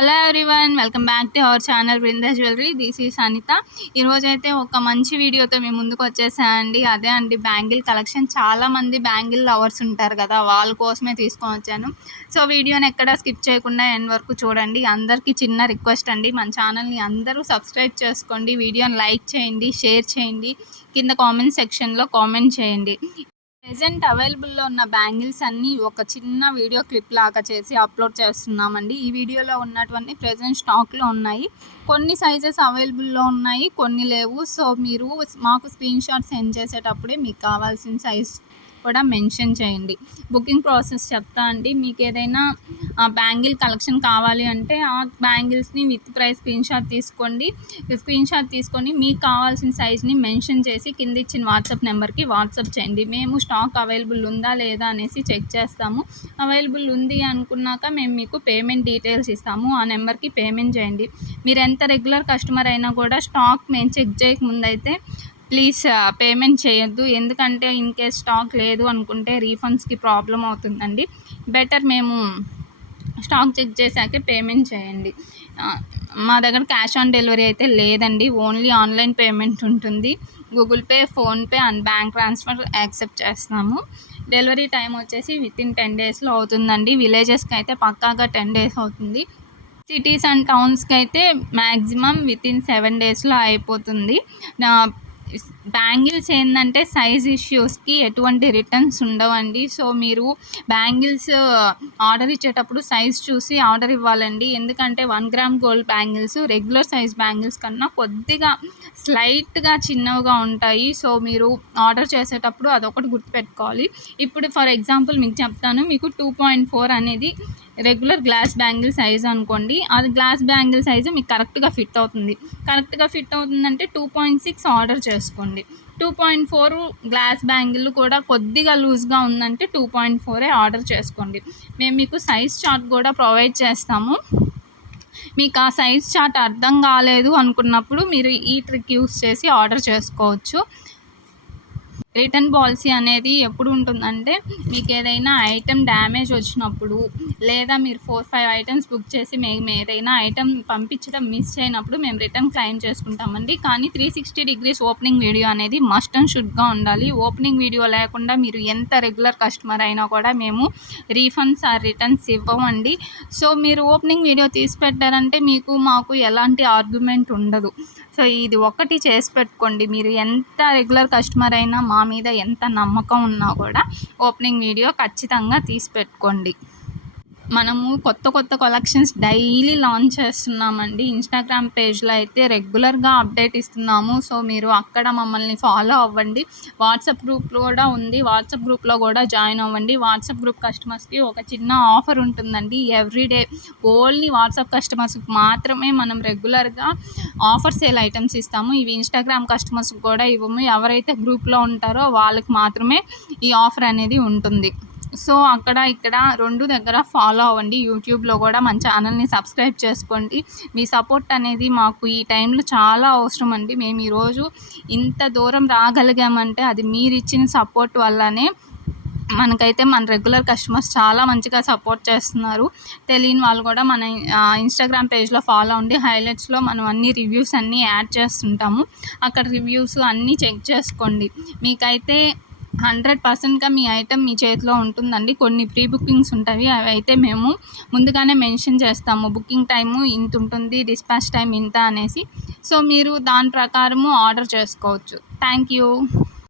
Hello everyone, welcome back to our channel Brinda jewellery. This is Anitha. ఈరోజైతే ఒక మంచి వీడియోతో మేము ముందుకు వచ్చేసానండి. అదే అండి బ్యాంగిల్ కలెక్షన్. చాలామంది బ్యాంగిల్ లవర్స్ ఉంటారు కదా, వాళ్ళ కోసమే తీసుకొని వచ్చాను. సో వీడియోని ఎక్కడ స్కిప్ చేయకుండా ఎండ్ వరకు చూడండి. అందరికీ చిన్న రిక్వెస్ట్ అండి, మన ఛానల్ని అందరూ సబ్స్క్రైబ్ చేసుకోండి, వీడియోని లైక్ చేయండి, షేర్ చేయండి, కింద కామెంట్ సెక్షన్లో కామెంట్ చేయండి. ప్రెజెంట్ అవైలబుల్లో ఉన్న బ్యాంగిల్స్ అన్నీ ఒక చిన్న వీడియో క్లిప్ లాగా చేసి అప్లోడ్ చేస్తున్నామండి. ఈ వీడియోలో ఉన్నటువంటి ప్రెజెంట్ స్టాక్లో ఉన్నాయి. కొన్ని సైజెస్ అవైలబుల్లో ఉన్నాయి, కొన్ని లేవు. సో మీరు మాకు స్క్రీన్ షాట్ సెండ్ చేసేటప్పుడే మీకు కావాల్సిన సైజ్ కూడా మెన్షన్ చేయండి. బుకింగ్ ప్రాసెస్ చెప్తా అండి. మీకు ఏదైనా బ్యాంగిల్ కలెక్షన్ కావాలి అంటే ఆ బ్యాంగిల్స్ని విత్ ప్రైస్ స్క్రీన్ షాట్ తీసుకొని మీకు కావాల్సిన సైజ్ని మెన్షన్ చేసి కింద ఇచ్చిన వాట్సాప్ నెంబర్కి వాట్సాప్ చేయండి. మేము స్టాక్ అవైలబుల్ ఉందా లేదా అనేసి చెక్ చేస్తాము. అవైలబుల్ ఉంది అనుకున్నాక మేము మీకు పేమెంట్ డీటెయిల్స్ ఇస్తాము. ఆ నెంబర్కి పేమెంట్ చేయండి. మీరు ఎంత రెగ్యులర్ కస్టమర్ అయినా కూడా స్టాక్ మేము చెక్ చేయకముందైతే ప్లీజ్ పేమెంట్ చేయొద్దు. ఎందుకంటే ఇన్ కేస్ స్టాక్ లేదు అనుకుంటే రీఫండ్స్కి ప్రాబ్లం అవుతుందండి. బెటర్ మేము స్టాక్ చెక్ చేశాకే పేమెంట్ చేయండి. మా దగ్గర క్యాష్ ఆన్ డెలివరీ అయితే లేదండి, ఓన్లీ ఆన్లైన్ పేమెంట్ ఉంటుంది. Google pay, PhonePe and bank transfer accept చేస్తున్నాము. డెలివరీ టైం వచ్చేసి వితిన్ 10 డేస్లో అవుతుందండి. విలేజెస్కి అయితే పక్కాగా 10 డేస్ అవుతుంది. సిటీస్ అండ్ టౌన్స్కి అయితే మ్యాక్సిమం వితిన్ 7 డేస్లో అయిపోతుంది. బ్యాంగిల్స్ ఏంటంటే సైజ్ ఇష్యూస్కి ఎటువంటి రిటర్న్స్ ఉండవండి. సో మీరు బ్యాంగిల్స్ ఆర్డర్ ఇచ్చేటప్పుడు సైజ్ చూసి ఆర్డర్ ఇవ్వాలండి. ఎందుకంటే 1 gram gold bangles regular size bangles కన్నా కొద్దిగా స్లైట్గా చిన్నవిగా ఉంటాయి. సో మీరు ఆర్డర్ చేసేటప్పుడు అదొకటి గుర్తుపెట్టుకోవాలి. ఇప్పుడు ఫర్ ఎగ్జాంపుల్ మీకు చెప్తాను. మీకు 2.4 అనేది రెగ్యులర్ గ్లాస్ బ్యాంగిల్ సైజ్ అనుకోండి. అది గ్లాస్ బ్యాంగిల్ సైజు మీకు కరెక్ట్గా ఫిట్ అవుతుందంటే 2.6 ఆర్డర్ చేసుకోండి. 2.4 గ్లాస్ బ్యాంగిల్ కూడా కొద్దిగా లూజ్గా ఉందంటే 2.4 ఆర్డర్ చేసుకోండి. మేము మీకు సైజ్ చార్ట్ కూడా ప్రొవైడ్ చేస్తాము. మీకు ఆ సైజ్ చార్ట్ అర్థం కాలేదు అనుకున్నప్పుడు మీరు ఈ ట్రిక్ యూస్ చేసి ఆర్డర్ చేసుకోవచ్చు. రిటర్న్ పాలసీ అనేది ఎప్పుడు ఉంటుందంటే మీకు ఏదైనా ఐటెం డ్యామేజ్ వచ్చినప్పుడు, లేదా మీరు 4-5 ఐటమ్స్ బుక్ చేసి మేము ఏదైనా ఐటెం పంపించడం మిస్ అయినప్పుడు మేము రిటర్న్ క్లెయిమ్ చేసుకుంటామండి. కానీ 360 డిగ్రీస్ ఓపెనింగ్ వీడియో అనేది మస్ట్ అండ్ షుడ్గా ఉండాలి. ఓపెనింగ్ వీడియో లేకుండా మీరు ఎంత రెగ్యులర్ కస్టమర్ అయినా కూడా మేము రీఫండ్స్ ఆర్ రిటర్న్స్ ఇవ్వమండి. సో మీరు ఓపెనింగ్ వీడియో తీసి పెట్టారంటే మాకు ఎలాంటి ఆర్గ్యుమెంట్ ఉండదు. సో ఇది ఒకటి చేసి పెట్టుకోండి. మీరు ఎంత రెగ్యులర్ కస్టమర్ అయినా మా మీద ఎంత నమ్మకం ఉన్నా కూడా ఓపెనింగ్ వీడియో ఖచ్చితంగా తీసి పెట్టుకోండి. మనము కొత్త కలెక్షన్స్ డైలీ లాంచ్ చేస్తున్నామండి. ఇన్స్టాగ్రామ్ పేజ్లో అయితే రెగ్యులర్గా అప్డేట్ ఇస్తున్నాము. సో మీరు అక్కడ మమ్మల్ని ఫాలో అవ్వండి. వాట్సాప్ గ్రూప్ కూడా ఉంది, వాట్సాప్ గ్రూప్లో కూడా జాయిన్ అవ్వండి. వాట్సాప్ గ్రూప్ కస్టమర్స్కి ఒక చిన్న ఆఫర్ ఉంటుందండి. ఎవ్రీడే ఓన్లీ వాట్సాప్ కస్టమర్స్కి మాత్రమే మనం రెగ్యులర్గా ఆఫర్ సేల్ ఐటమ్స్ ఇస్తాము. ఇవి ఇన్స్టాగ్రామ్ కస్టమర్స్కి కూడా ఇవ్వము. ఎవరైతే గ్రూప్లో ఉంటారో వాళ్ళకి మాత్రమే ఈ ఆఫర్ అనేది ఉంటుంది. సో అక్కడ ఇక్కడ 2 దగ్గర ఫాలో అవ్వండి. యూట్యూబ్లో కూడా మన ఛానల్ని సబ్స్క్రైబ్ చేసుకోండి. మీ సపోర్ట్ అనేది మాకు ఈ టైంలో చాలా అవసరం అండి. మేము ఈరోజు ఇంత దూరం రాగలిగామంటే అది మీరు ఇచ్చిన సపోర్ట్ వల్లనే. మనకైతే మన రెగ్యులర్ కస్టమర్స్ చాలా మంచిగా సపోర్ట్ చేస్తున్నారు. తెలియని వాళ్ళు కూడా మన ఇన్స్టాగ్రామ్ పేజ్లో ఫాలో అవ్వండి. హైలైట్స్లో మనం అన్ని రివ్యూస్ అన్నీ యాడ్ చేస్తుంటాము. అక్కడ రివ్యూస్ అన్నీ చెక్ చేసుకోండి. మీకైతే 100%గా మీ ఐటెం మీ చేతిలో ఉంటుందండి. కొన్ని ప్రీ బుకింగ్స్ ఉంటాయి, అవి అయితే మేము ముందుగానే మెన్షన్ చేస్తాము. బుకింగ్ టైము ఇంత ఉంటుంది, డిస్పాచ్ టైం ఇంత అనేసి. సో మీరు దాని ప్రకారము ఆర్డర్ చేసుకోవచ్చు. Thank you.